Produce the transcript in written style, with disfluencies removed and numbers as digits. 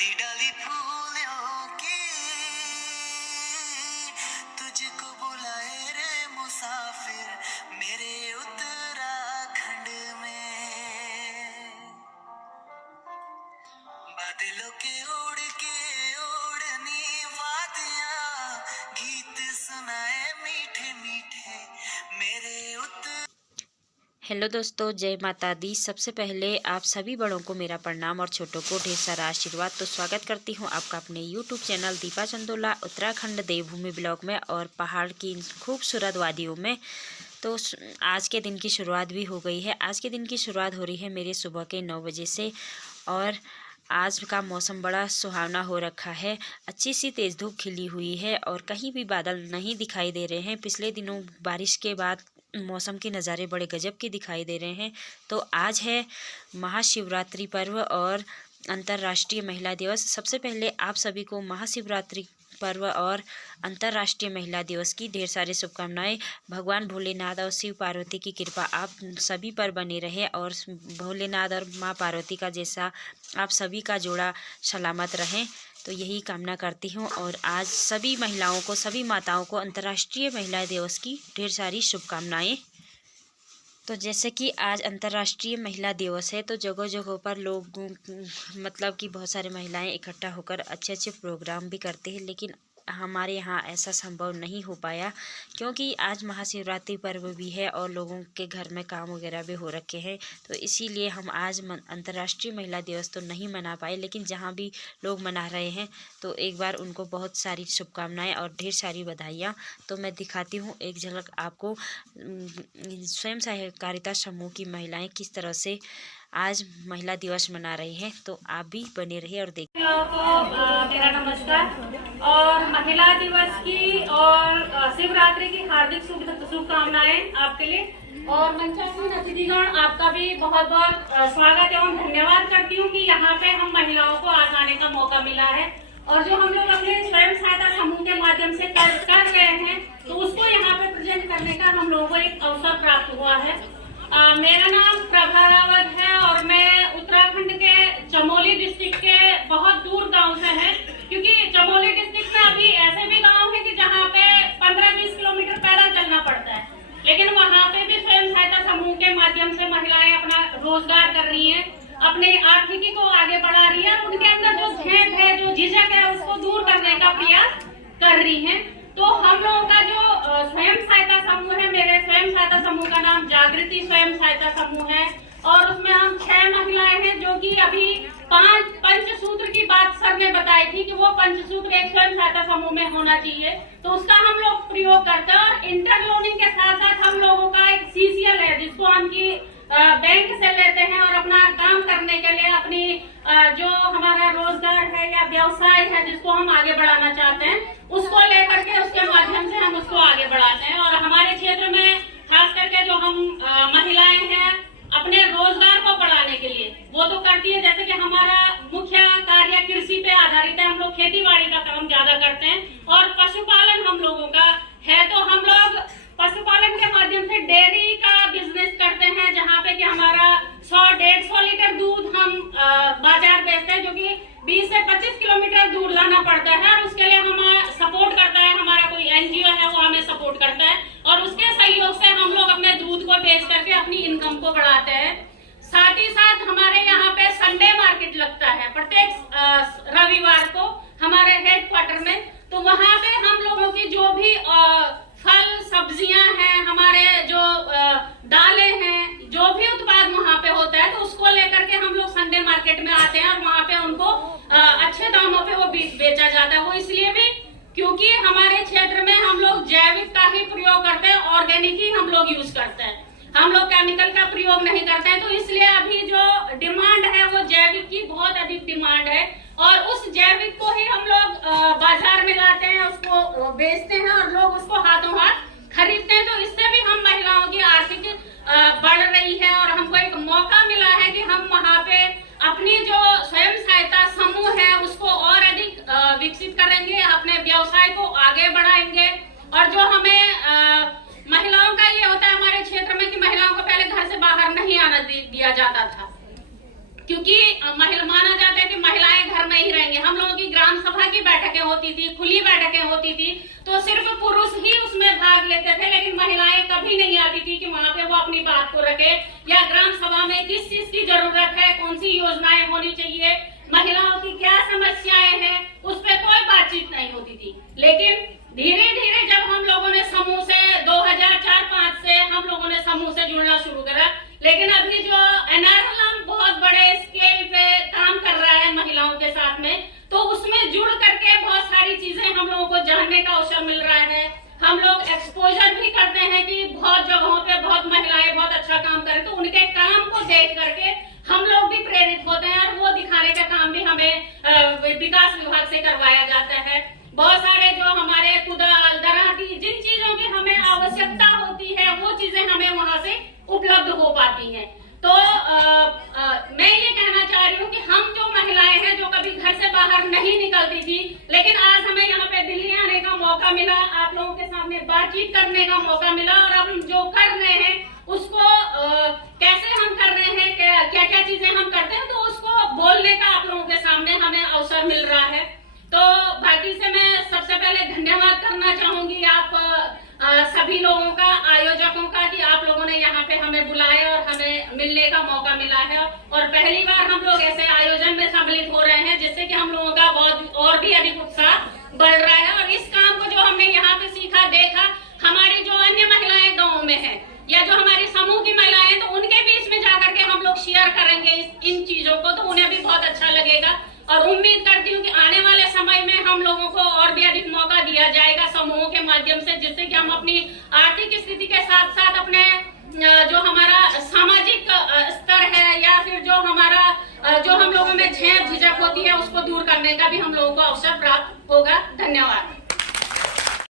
डाली डाली फूलों की तुझको बुलाए रे मुसाफिर मेरे उत्तराखंड में। बादलों के ओढ़नी वादियां गीत सुनाए मीठे मीठे मेरे उत्तर। हेलो दोस्तों, जय माता दी। सबसे पहले आप सभी बड़ों को मेरा प्रणाम और छोटों को ढेर सारा आशीर्वाद। तो स्वागत करती हूँ आपका अपने यूट्यूब चैनल दीपा चंदोला उत्तराखंड देवभूमि ब्लॉग में और पहाड़ की खूबसूरत वादियों में। तो आज के दिन की शुरुआत भी हो गई है। आज के दिन की शुरुआत हो रही है मेरे सुबह के 9 बजे से और आज का मौसम बड़ा सुहावना हो रखा है। अच्छी सी तेज़ धूप खिली हुई है और कहीं भी बादल नहीं दिखाई दे रहे हैं। पिछले दिनों बारिश के बाद मौसम के नज़ारे बड़े गजब के दिखाई दे रहे हैं। तो आज है महाशिवरात्रि पर्व और अंतर्राष्ट्रीय महिला दिवस। सबसे पहले आप सभी को महाशिवरात्रि पर्व और अंतर्राष्ट्रीय महिला दिवस की ढेर सारी शुभकामनाएं। भगवान भोलेनाथ और शिव पार्वती की कृपा आप सभी पर बनी रहे और भोलेनाथ और माँ पार्वती का जैसा आप सभी का जोड़ा सलामत रहें, तो यही कामना करती हूँ। और आज सभी महिलाओं को, सभी माताओं को अंतर्राष्ट्रीय महिला दिवस की ढेर सारी शुभकामनाएं। तो जैसे कि आज अंतर्राष्ट्रीय महिला दिवस है, तो जगह जगह पर लोग मतलब कि बहुत सारी महिलाएं इकट्ठा होकर अच्छे अच्छे प्रोग्राम भी करते हैं, लेकिन हमारे यहाँ ऐसा संभव नहीं हो पाया क्योंकि आज महाशिवरात्रि पर्व भी है और लोगों के घर में काम वगैरह भी हो रखे हैं। तो इसीलिए हम आज अंतर्राष्ट्रीय महिला दिवस तो नहीं मना पाए, लेकिन जहाँ भी लोग मना रहे हैं तो एक बार उनको बहुत सारी शुभकामनाएं और ढेर सारी बधाइयाँ। तो मैं दिखाती हूँ एक झलक आपको स्वयं सहायता समूह की महिलाएं किस तरह से आज महिला दिवस मना रही हैं। तो आप भी बने रहिए और देखिए। मेरा नमस्कार और महिला दिवस की और शिवरात्रि की हार्दिक शुभकामनाएं आपके लिए। और मंचासीन अतिथिगण, आपका भी बहुत बहुत स्वागत एवं धन्यवाद करती हूँ कि यहाँ पे हम महिलाओं को आज आने का मौका मिला है और जो हम लोग अपने स्वयं सहायता समूह के माध्यम से कर रहे हैं, तो उसको यहाँ पे प्रेजेंट करने का हम लोगों को एक अवसर प्राप्त हुआ है। मेरा नाम प्रभा रावत है और मैं उत्तराखंड के चमोली डिस्ट्रिक्ट के बहुत दूर गांव से है, क्योंकि चमोली डिस्ट्रिक्ट में अभी ऐसे भी गांव है कि जहां पे 15-20 किलोमीटर पैदल चलना पड़ता है, लेकिन वहां पे भी स्वयं सहायता समूह के माध्यम से महिलाएं अपना रोजगार कर रही हैं, अपने आर्थिकी को आगे बढ़ा रही है और उनके अंदर जो झेप है, जो झिझक है, उसको दूर करने का प्रयास कर रही है। तो हम लोगों का जो स्वयं सहायता समूह है, मेरे स्वयं सहायता समूह का नाम जागृति स्वयं सहायता समूह है और उसमें हम 6 महिलाएं हैं, जो कि अभी 5 पंचसूत्र की बात सर ने बताई थी कि वो पंचसूत्र एक स्वयं सहायता समूह में होना चाहिए, तो उसका हम लोग प्रयोग करते हैं। और इंटरलोनिंग के साथ साथ हम लोगों का एक CCL है, जिसको हम की बैंक से लेते हैं और अपना काम करने के लिए अपनी जो हमारा रोजगार है या व्यवसाय है जिसको हम आगे बढ़ाना चाहते हैं, उसको लेकर के उसके माध्यम से हम उसको आगे बढ़ाते हैं। और हमारे क्षेत्र में खास करके जो हम महिलाएं हैं अपने रोजगार को बढ़ाने के लिए वो तो करती है, जैसे कि हमारा मुख्य कार्य कृषि पे आधारित है, हम लोग खेती बाड़ी का काम ज्यादा करते हैं और पशुपालन हम लोगों का है। तो हम लोग पशुपालन के माध्यम से डेयरी का बिजनेस करते हैं, जहाँ पे कि हमारा 100-150 लीटर दूध हम बाजार बेचते हैं, जो कि 20 से 25 किलोमीटर दूर लाना पड़ता है और उसके लिए हमारा सपोर्ट करता है, हमारा कोई NGO है वो हमें सपोर्ट करता है और उसके सहयोग से हम लोग अपने दूध को बेच करके अपनी इनकम को बढ़ाते हैं। साथ ही साथ हमारे यहाँ पे संडे मार्केट लगता है प्रत्येक रविवार को हमारे हेडक्वार्टर में, तो वहाँ पे हम लोगों की जो भी फल सब्जियां हैं, हमारे जो दालें हैं, जो भी उत्पाद वहाँ पे होता है, तो उसको लेकर के हम लोग संडे मार्केट में आते हैं और वहाँ पे उनको अच्छे दामों पे वो बेचा जाता है। वो इसलिए भी क्योंकि हमारे क्षेत्र में हम लोग जैविक का ही प्रयोग करते हैं, ऑर्गेनिक ही हम लोग यूज करते हैं, हम लोग केमिकल का प्रयोग नहीं करते हैं। तो इसलिए अभी जो डिमांड है वो जैविक की बहुत अधिक डिमांड है और उस जैविक को ही हम लोग बाजार में लाते हैं, उसको बेचते हैं और लोग उसको हाथों हाथ खरीदते हैं। तो इससे भी हम महिलाओं की आर्थिक बढ़ रही है और हमको एक मौका मिला है कि हम वहाँ पे अपनी जो स्वयं सहायता समूह है उसको और अधिक विकसित करेंगे, अपने व्यवसाय को आगे बढ़ाएंगे। और जो हमें महिलाओं का ये होता है हमारे क्षेत्र में कि महिलाओं को पहले घर से बाहर नहीं आना दिया जाता था, क्योंकि माना जाता है कि महिलाएं घर में ही रहेंगे, होती थी, खुली बैठकें होती थी, तो सिर्फ पुरुष ही उसमें भाग लेते थे, लेकिन महिलाएं कभी नहीं आती थी कि वहाँ पे वो अपनी बात को रखे, या ग्राम सभा में किस चीज की जरूरत है, कौन सी योजनाएं होनी चाहिए, महिलाओं की क्या समस्याएं हैं, उस पर कोई बातचीत नहीं होती थी। लेकिन धीरे धीरे जब हम लोगों ने समूह से 2004-05 से हम लोगों ने समूह से जुड़ना शुरू करा, लेकिन अभी जो एनआरएल बहुत बड़े स्केल पे काम कर रहा है महिलाओं के साथ में, तो उसमें जुड़ करके बहुत सारी चीजें हम लोगों को जानने का अवसर मिल रहा है। हम लोग एक्सपोजर भी करते हैं कि बहुत जगहों पे बहुत महिलाएं बहुत अच्छा काम करें, तो उनके काम को देख करके हम लोग भी प्रेरित होते हैं और वो दिखाने का काम भी हमें विकास विभाग से करवाया जाता है। बहुत सारे जो हमारे कुदाल दराती जिन चीजों की हमें आवश्यकता होती है वो चीजें हमें वहां से उपलब्ध हो पाती हैं। तो मैं ये कहना चाह रही हूँ कि हम जो महिलाएं हैं जो कभी घर से बाहर नहीं निकलती थी, लेकिन आज हमें यहाँ पे दिल्ली आने का मौका मिला, आप लोगों के सामने बातचीत करने का मौका मिला, और अब हम जो कर रहे हैं उसको कैसे हम कर रहे हैं, क्या क्या चीजें हम करते हैं, तो उसको बोलने का आप लोगों के सामने हमें अवसर मिल रहा है। तो बाकी से मैं सबसे पहले धन्यवाद करना चाहूंगी आप सभी लोगों का, आयोजकों का, कि आप लोगों ने यहाँ पे हमें बुलाया और हमें मिलने का मौका मिला है, और पहली बार हम लोग ऐसे आयोजन में सम्मिलित हो रहे हैं, जिससे कि हम लोगों का बहुत और भी अधिक उत्साह बढ़ रहा है। और इस काम को जो हमने यहाँ पे सीखा देखा, हमारी जो अन्य महिलाएं गाँव में है या जो हमारी समूह की महिलाएं, तो उनके बीच में जाकर के हम लोग शेयर करेंगे इन चीजों को, तो उन्हें भी बहुत अच्छा लगेगा। और उम्मीद करती हूँ कि आने वाले समय में हम लोगों को और भी अधिक मौका दिया जाएगा समूहों के माध्यम से, जिससे कि हम अपनी आर्थिक स्थिति के साथ साथ अपने जो हमारा सामाजिक स्तर है या फिर जो हमारा जो हम लोगों में झेप झिझक होती है उसको दूर करने का भी हम लोगों को अवसर प्राप्त होगा। धन्यवाद।